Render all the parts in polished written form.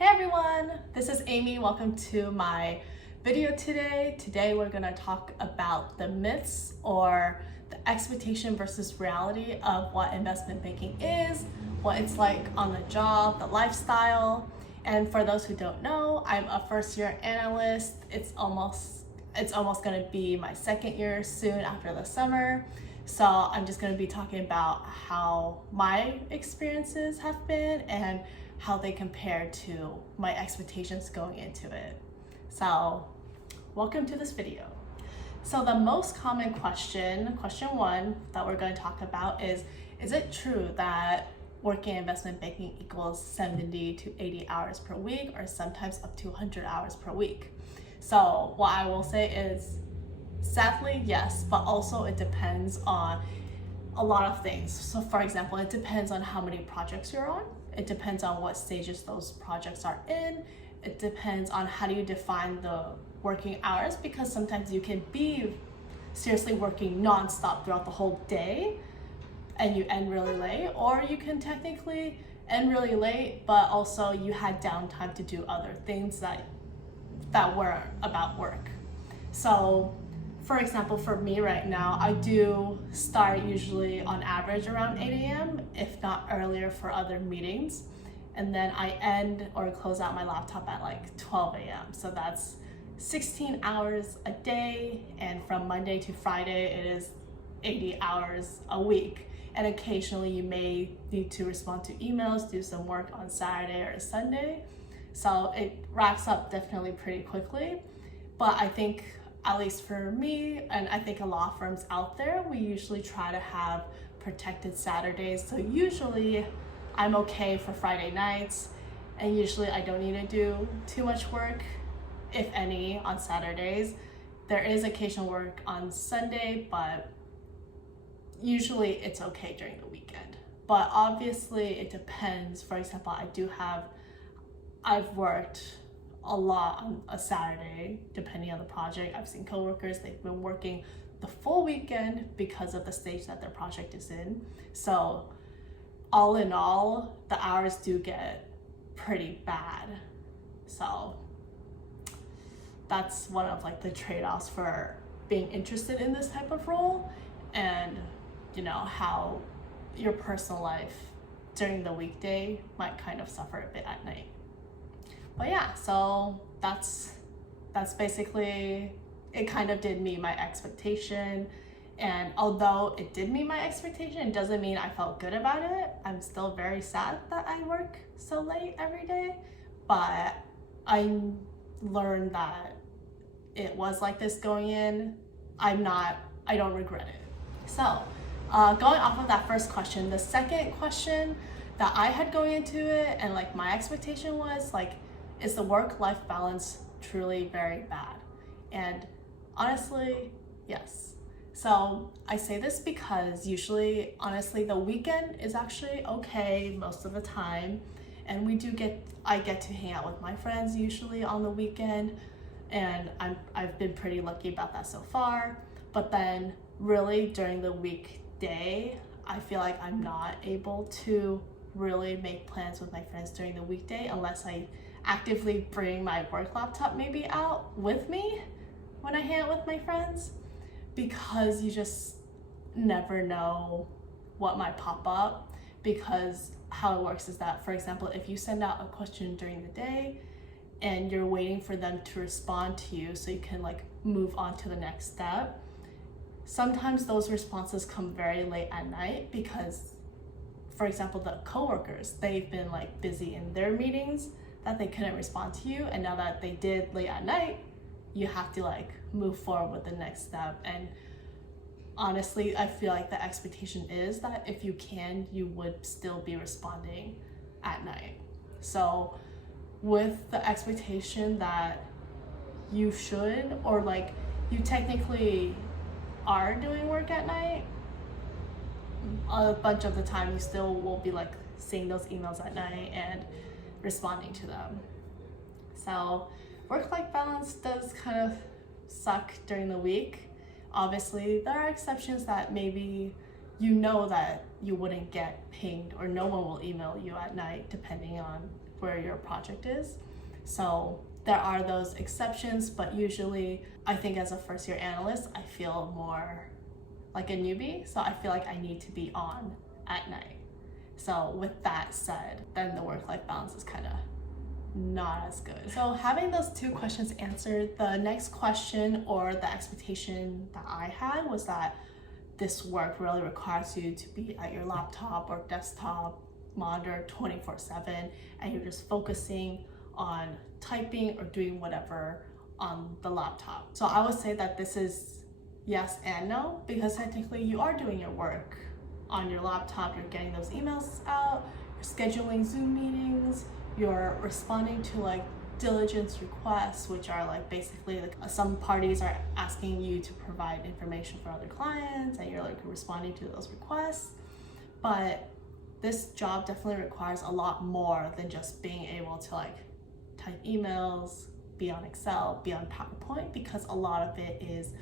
Hey everyone, this is Amy. Welcome to my video today. Today we're going to talk about the myths or the expectation versus reality of what investment banking is, what it's like on the job, the lifestyle. And for those who don't know, I'm a first-year analyst. It's almost going to be my second year soon after the summer. So I'm just going to be talking about how my experiences have been and how they compare to my expectations going into it. So welcome to this video. So the most common question one that we're going to talk about is it true that working in investment banking equals 70 to 80 hours per week or sometimes up to 100 hours per week? So what I will say is sadly, yes, but also it depends on a lot of things. So for example, it depends on how many projects you're on. It depends on what stages those projects are in. It depends on how do you define the working hours, because sometimes you can be seriously working nonstop throughout the whole day and you end really late, or you can technically end really late, but also you had downtime to do other things that were about work. So for example, for me right now, I do start usually on average around 8 a.m., if not earlier for other meetings. And then I end or close out my laptop at like 12 a.m. So that's 16 hours a day. And from Monday to Friday, it is 80 hours a week. And occasionally you may need to respond to emails, do some work on Saturday or Sunday. So it wraps up definitely pretty quickly. But I think, at least for me, and I think a lot of firms out there, we usually try to have protected Saturdays. So usually I'm okay for Friday nights, and usually I don't need to do too much work, if any, on Saturdays. There is occasional work on Sunday, but usually it's okay during the weekend. But obviously it depends. For example, I've worked a lot on a Saturday, depending on the project. I've seen coworkers, they've been working the full weekend because of the stage that their project is in. So all in all, the hours do get pretty bad. So that's one of like the trade-offs for being interested in this type of role, and you know how your personal life during the weekday might kind of suffer a bit at night. But yeah, so that's basically, it kind of did meet my expectation. And although it did meet my expectation, it doesn't mean I felt good about it. I'm still very sad that I work so late every day, but I learned that it was like this going in. I don't regret it. So going off of that first question, the second question that I had going into it and like my expectation was like, is the work-life balance truly very bad? And honestly, yes. So I say this because usually, honestly, the weekend is actually okay most of the time. And I get to hang out with my friends usually on the weekend. And I've been pretty lucky about that so far. But then really during the weekday, I feel like I'm not able to really make plans with my friends during the weekday unless I actively bring my work laptop maybe out with me when I hang out with my friends, because you just never know what might pop up. Because how it works is that, for example, if you send out a question during the day and you're waiting for them to respond to you so you can like move on to the next step, sometimes those responses come very late at night because, for example, the coworkers, they've been like busy in their meetings that they couldn't respond to you, and now that they did late at night, you have to like move forward with the next step. And honestly, I feel like the expectation is that if you can, you would still be responding at night. So with the expectation that you should, or like you technically are doing work at night, a bunch of the time you still will be like seeing those emails at night and responding to them. So work-life balance does kind of suck during the week. Obviously, there are exceptions that maybe you know that you wouldn't get pinged or no one will email you at night, depending on where your project is. So there are those exceptions, but usually I think as a first year analyst, I feel more like a newbie. So I feel like I need to be on at night. So with that said, then the work-life balance is kind of not as good. So having those two questions answered, the next question or the expectation that I had was that this work really requires you to be at your laptop or desktop monitor 24/7, and you're just focusing on typing or doing whatever on the laptop. So I would say that this is yes and no, because technically you are doing your work on your laptop, you're getting those emails out, you're scheduling Zoom meetings, you're responding to like diligence requests, which are like basically like some parties are asking you to provide information for other clients and you're like responding to those requests. But this job definitely requires a lot more than just being able to like type emails, be on Excel, be on PowerPoint, because a lot of it is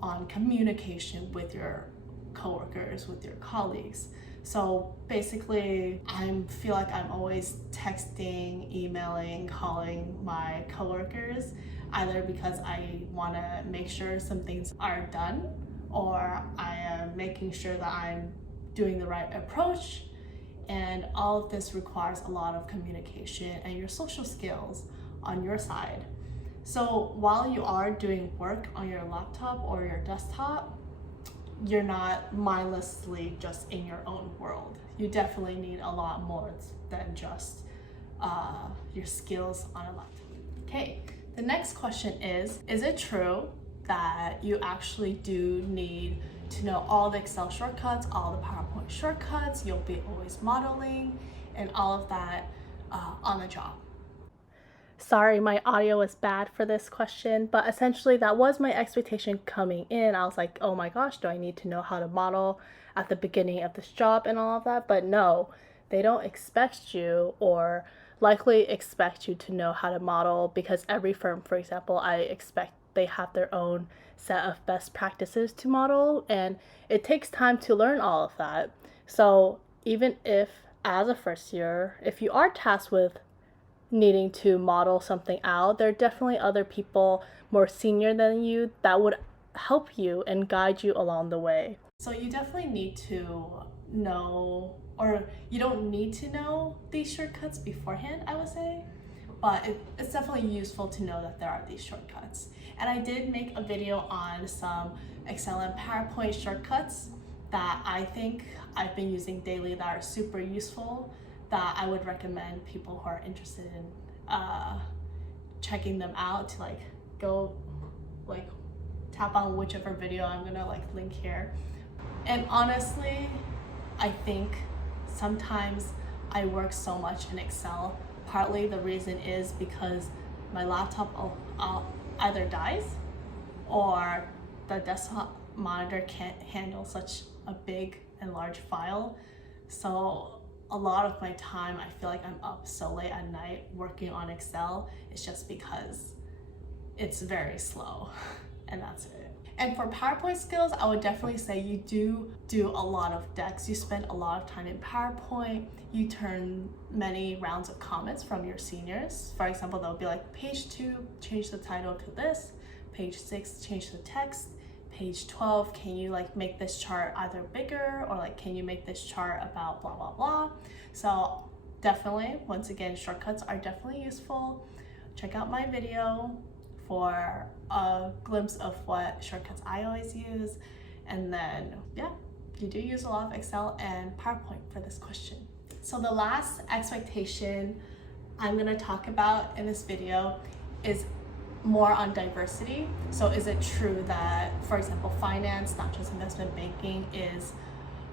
on communication with your coworkers, with your colleagues. So basically, I feel like I'm always texting, emailing, calling my coworkers, either because I want to make sure some things are done, or I am making sure that I'm doing the right approach. And all of this requires a lot of communication and your social skills on your side. So while you are doing work on your laptop or your desktop, you're not mindlessly just in your own world. You definitely need a lot more than just your skills on a laptop. Okay, the next question is it true that you actually do need to know all the Excel shortcuts, all the PowerPoint shortcuts, you'll be always modeling and all of that on the job? Sorry, my audio was bad for this question, but essentially that was my expectation coming in. I was like, oh my gosh, do I need to know how to model at the beginning of this job and all of that? But no, they don't expect you, or likely expect you to know how to model, because every firm, for example, I expect they have their own set of best practices to model, and it takes time to learn all of that. So even if as a first year, if you are tasked with needing to model something out, there are definitely other people more senior than you that would help you and guide you along the way. So you definitely need to know, or you don't need to know these shortcuts beforehand, I would say, but it's definitely useful to know that there are these shortcuts. And I did make a video on some Excel and PowerPoint shortcuts that I think I've been using daily that are super useful, that I would recommend people who are interested in checking them out to like go like tap on whichever video I'm gonna like link here. And honestly, I think sometimes I work so much in Excel. Partly the reason is because my laptop either dies or the desktop monitor can't handle such a big and large file. So a lot of my time, I feel like I'm up so late at night working on Excel. It's just because it's very slow and that's it. And for PowerPoint skills, I would definitely say you do a lot of decks. You spend a lot of time in PowerPoint. You turn many rounds of comments from your seniors. For example, they'll be like, page 2, change the title to this. Page 6, change the text. Page 12, can you like make this chart either bigger, or like can you make this chart about blah blah blah. So definitely, once again, shortcuts are definitely useful. Check out my video for a glimpse of what shortcuts I always use. And then yeah, you do use a lot of Excel and PowerPoint for this question. So the last expectation I'm going to talk about in this video is more on diversity. So is it true that, for example, finance, not just investment banking, is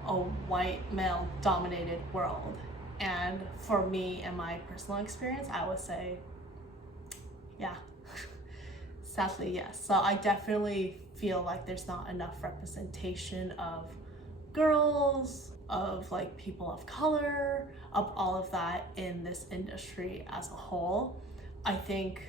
a white male dominated world? And for me and my personal experience, I would say yeah. Sadly, yes. So I definitely feel like there's not enough representation of girls, of like people of color, of all of that in this industry as a whole. I think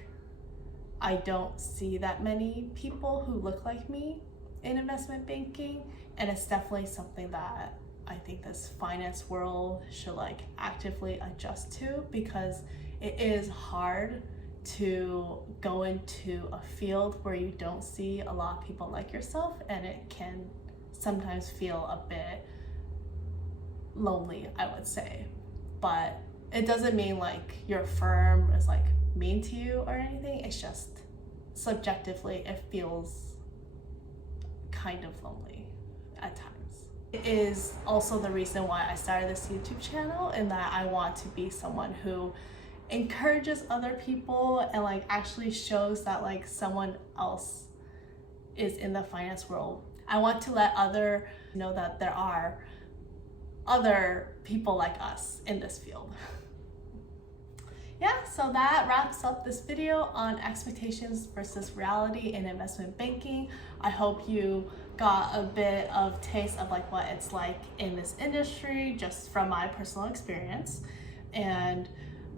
I don't see that many people who look like me in investment banking, and it's definitely something that I think this finance world should like actively adjust to, because it is hard to go into a field where you don't see a lot of people like yourself, and it can sometimes feel a bit lonely, I would say. But it doesn't mean like your firm is like mean to you or anything. It's just subjectively it feels kind of lonely at times. It is also the reason why I started this YouTube channel, in that I want to be someone who encourages other people and like actually shows that like someone else is in the finance world. I want to let other know that there are other people like us in this field. Yeah, so that wraps up this video on expectations versus reality in investment banking. I hope you got a bit of taste of like what it's like in this industry, just from my personal experience. And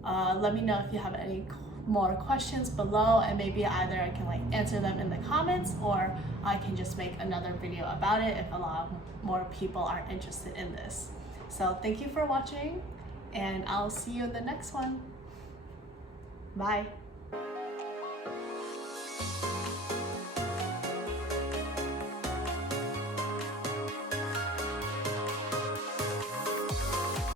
let me know if you have any more questions below, and maybe either I can like answer them in the comments, or I can just make another video about it if a lot more people are interested in this. So thank you for watching, and I'll see you in the next one. Bye.